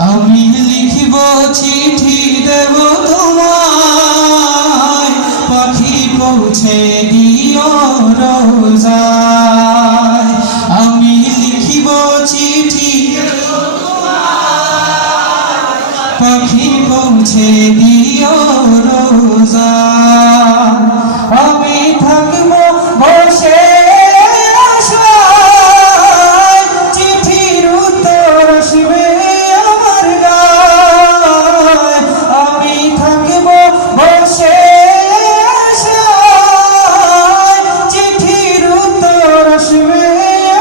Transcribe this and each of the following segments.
আমি লিখিব চিঠি দেব তোমায়, পাখি পৌঁছে দিও রোজায়। আমি লিখিব চিঠি দেব তোমায়, পাখি পৌঁছে দিও রোজায়। আমি থাকব বসে আশায়, চিঠির উত্তর আসবে আমার গায়ে। আমি থাকব বসে আশায়, চিঠির উত্তর আসবে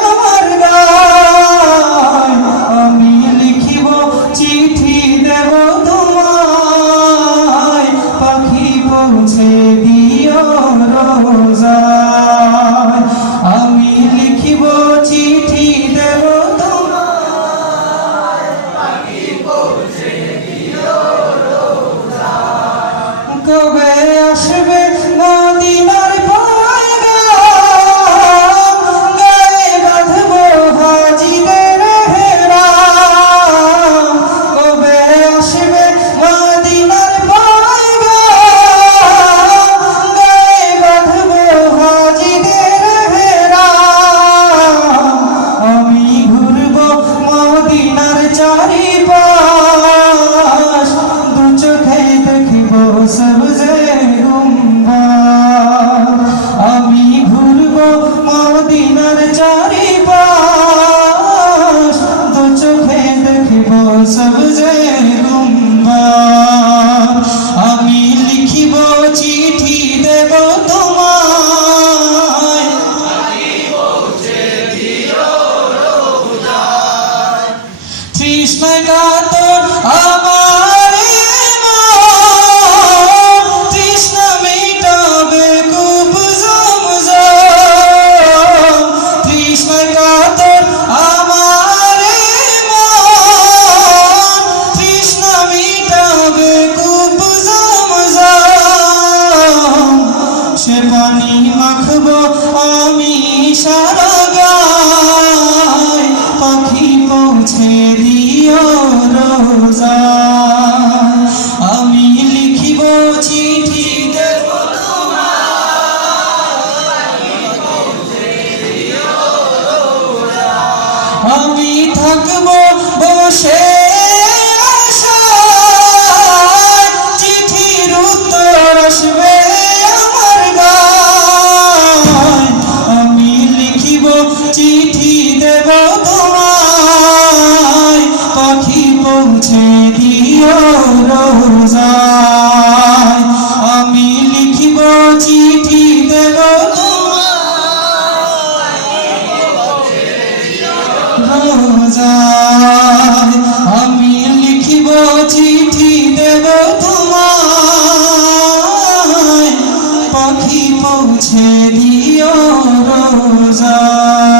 আমার গায়ে। আমি লিখিব চিঠি দেব তোমায়, পাখি পৌঁছে দিও রোজায়। আমি লিখিব চিঠি দেব তোমায়, পাখি পৌঁছে দিও রোজায়। কবে আসবে মদিনার পয়গাম, গায়ে বাঁধব হাজিদের হেরাম। কবে আসবে মদিনার পয়গাম, গায়ে বাঁধব হাজিদের হেরাম। আমি ঘুরব মদিনার চারিপাশ, দু চোখে দেখব সবজে গুম্বাদ। আমি ঘুরব মদিনার চারিপাশ, দু চোখে দেখব সবজে গুম্বাদ। আমি লিখিব চিঠি দেব তোমায়, তৃষ্ণায় কাতর আমার মন, তৃষ্ণা মেটাবে কূপ জমজম। তৃষ্ণায় কাতর আমার মন, তৃষ্ণা মেটাবে কূপ জমজম। সে পানি মাখব আমি সারা গায়, পাখি পৌঁছে দিও রোজায়। আমি লিখিব চিঠি দেব তোমায়, আমি থাকব বসে আশায়, চিঠির উত্তর আসবে আমার গায়ে। আমি লিখিব চিঠি দেব তোমায়, পাখি পৌঁছে দিও রোজায়। আমি লিখিব চিঠি দেব রোজায়। আমি লিখিব চিঠি দেব তোমায়, পাখি পৌঁছে দিও রোজায়।